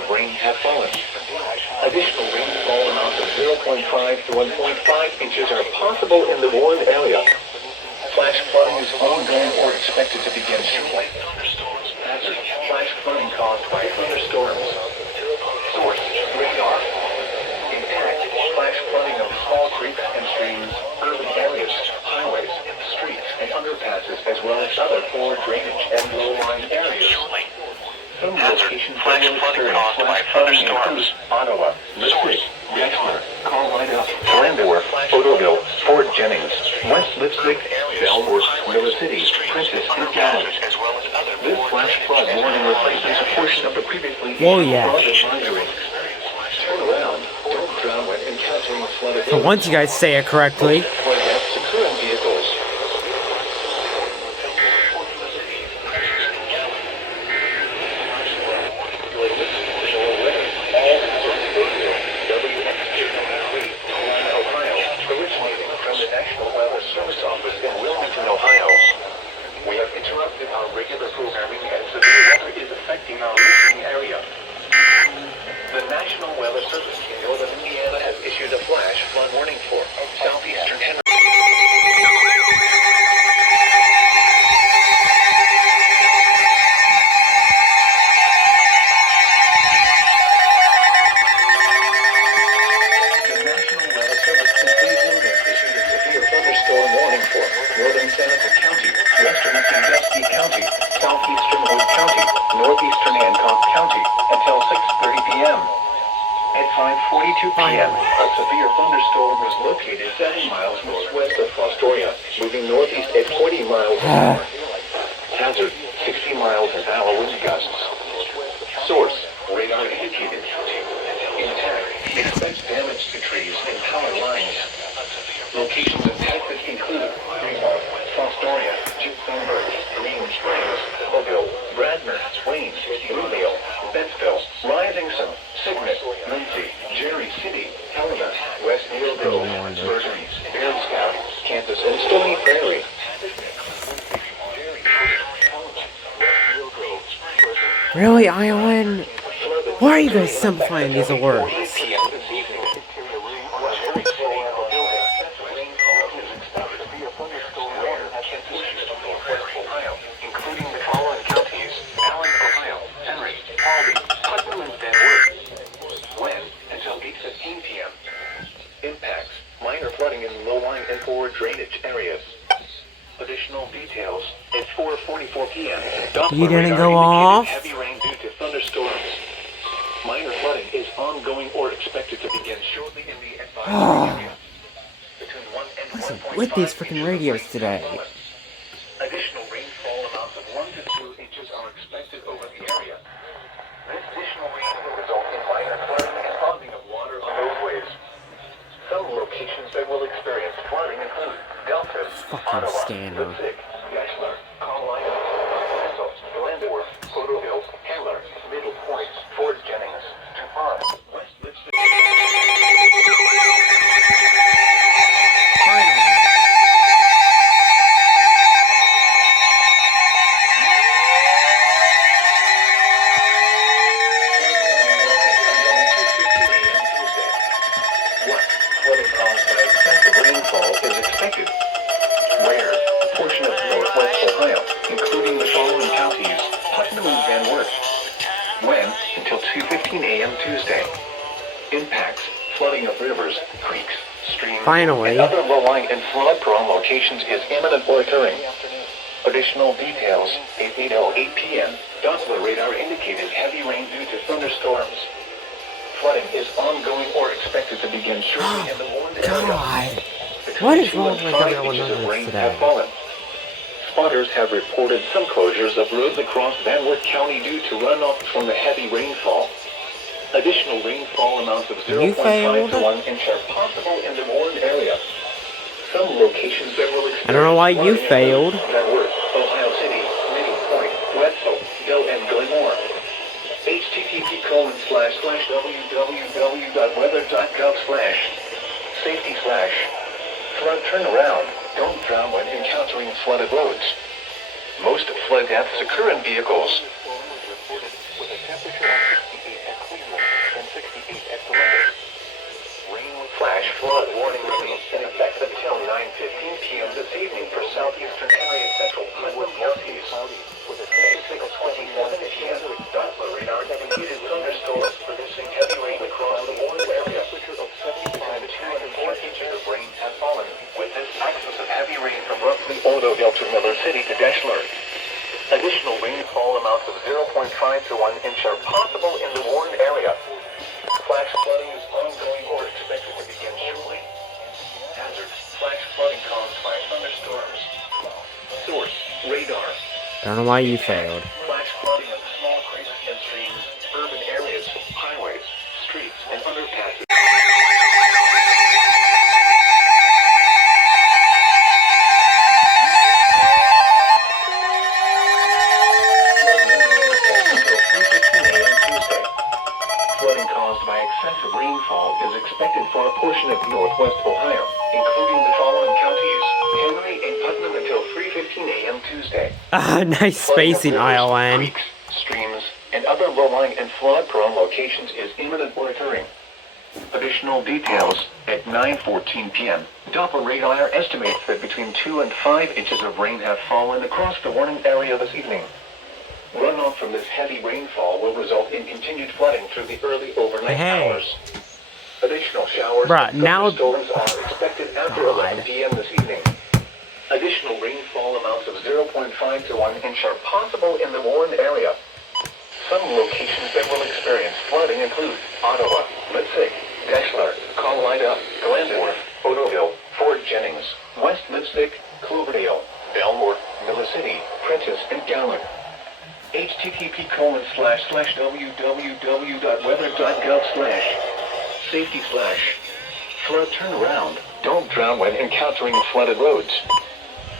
of rain have fallen. Additional rainfall amounts of 0.5 to 1.5 inches are possible in the warned area. Flash flooding is ongoing or expected to begin shortly. Hazard: flash flooding caused by thunderstorms. Source: radar. Impact: flash flooding of small creeks and streams, urban areas, highways, streets, and underpasses, as well as other poor drainage and low-lying areas. Some locations will experience flash flooding include Ottawa, Lipstick, Gexler, Carolina, Landor, Otoville, Fort Jennings, West Lipstick, Belmore, River City, Princess, and Dallas. This flash flood warning replaces a portion of the previously issued flood advisory. Turn around, don't drown when encountering flooded So once you guys say it correctly. Secure vehicles. P.M. A severe thunderstorm was located 7 miles northwest of Fostoria, moving northeast at 40 miles an hour. Hazard: 60 miles an hour wind gusts. Source: radar indicated. Intact: expect damage to trees and power lines. Locations impacted include Fremont, Fostoria, Jupiter, Green Springs, Mobile, Bradner, Wayne, Bluemeal, Betsville, Risington, Signet, Lindsay, Jerry City, Helena, West Neil Grove, Bergen, Bear Scout, Kansas, and Stony Prairie. Really, Iowan? Why are you guys simplifying these words? Impacts: minor flooding in low-lying and poor drainage areas. Additional details at 4:44 p.m. You didn't go off? Heavy rain due to thunderstorms. Minor flooding is ongoing or expected to begin shortly in the advisory area. Between 1 and What's 1.5 with these freaking radios today? Additional rainfall amounts of 1 to 2 inches are expected over the area. This additional rain will result in minor flooding and clogging of water on roadways. Some locations that will experience flooding include Delta, Ottawa, Lipstick, Gexler, Carolina, Bristol, Landor, Otoville, Taylor, Middle Point, Fort Jennings, Tupon, West Lipstick. Flooding caused by excessive rainfall is expected. Where? A portion of northwest Ohio, including the following counties: Putnam and Van Wert. When? Until 2:15 a.m. Tuesday. Impacts: flooding of rivers, creeks, streams, Finally. and other low-lying and flood-prone locations is imminent or occurring. Additional details: 8:08 p.m. Doppler radar indicated heavy rain due to thunderstorms. Flooding is ongoing or expected to begin shortly in the warned area. God, what is wrong with everyone today? Spotters have reported some closures of roads across Van Wert County due to runoff from the heavy rainfall. Additional rainfall amounts of 0.5 to 1 inch are possible in the warned area. Some locations that will experience I don't know why you failed. Van Wert, Ohio City, Middle Point, Wetzel, Dill, and Glenmore. http://www.weather.gov/safety/flood turnaround. Don't drown when encountering flooded roads. Most flood deaths occur in vehicles. to 1 inch are possible in the warned area. Flash flooding is ongoing or expected to begin shortly. Hazard: flash flooding caused by thunderstorms. Source: radar. Don't know why you failed. Flash flooding of small creeks and streams, urban areas, highways, streets, and underpasses. Flooding caused by excessive rainfall is expected for a portion of northwest Ohio, including the following counties: Henry and Putnam until 3:15 a.m. Tuesday. Nice spacing, ION. Creeks, streams, and other low-lying and flood-prone locations is imminent or occurring. Additional details at 9:14 p.m. Doppler radar estimates that between 2 and 5 inches of rain have fallen across the warning area this evening. Runoff from this heavy rainfall will result in continued flooding through the early overnight hours. Additional showers Bruh, and now- thunderstorms are expected after 11 p.m. this evening. Additional rainfall amounts of 0.5 to 1 inch are possible in the warned area. Some locations that will experience flooding include Ottawa, Leipzig, Deshler, Colorado, Glenmore, Otoville, Fort Jennings, West Leipzig, Cloverdale, Belmore, Miller City, Prentice, and Gallup. http://www.weather.gov/safety/flood turnaround. Don't drown when encountering flooded roads.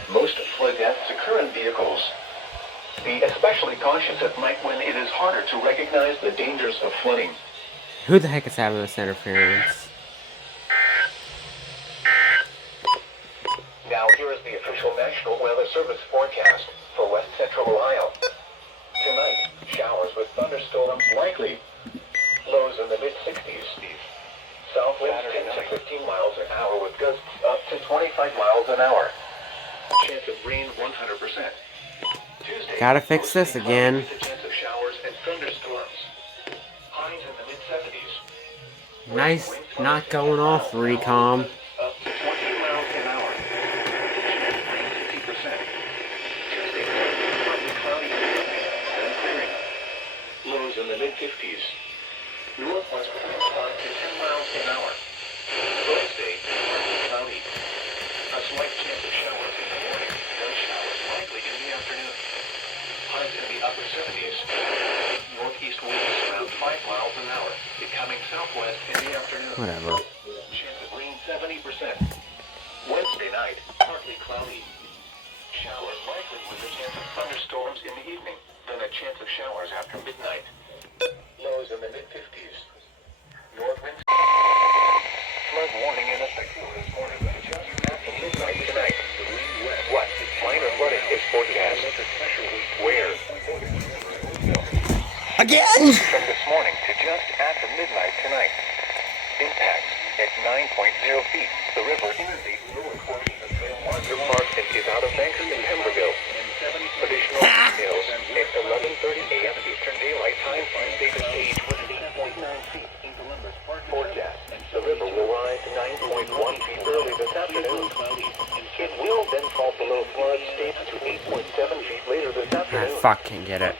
Most flood deaths occur in vehicles. Be especially cautious at night when it is harder to recognize the dangers of flooding. Who the heck is having this interference? Now here is the official National Weather Service forecast for West Central Ohio. Tonight, showers with thunderstorms likely. Lows in the mid-60s. South winds 10 to 15 miles an hour with gusts up to 25 miles an hour. Chance of rain 100%. Tuesday, Gotta fix this again. with a chance of showers and thunderstorms. Highs in the mid-70s. Nice not going off, Recom. Up to 20 miles an hour. Chance of rain 50%. Tuesday, partly cloudy and clearing. Lows in the mid-50s. Northwest winds 5 to 10 miles an hour. Thursday, partly cloudy. A slight chance of showers in the morning. No showers likely in the afternoon. Highs in the upper 70s. Northeast winds around 5 miles an hour. Becoming southwest in the afternoon. Whatever. Chance of rain 70%. Wednesday night, partly cloudy. Showers likely with a chance of thunderstorms in the evening. Then a chance of showers after midnight. Lows in the mid-50s. North winds. Flood warning in effect for this morning. Just after midnight tonight. What? Minor flooding is forecast. Where? Again? From this morning to just after midnight tonight. Impacts at 9.0 feet. The river inundates lower portion of Marker Park and is out of banks in Pemberville. Additional details at 11:30 a.m. Eastern Daylight Time. Tuesday the stage was 8.9 feet. Forecast. The river will rise to 9.1 feet early this afternoon. It will then fall below flood stage to 8.7 feet later this I afternoon. fucking get it.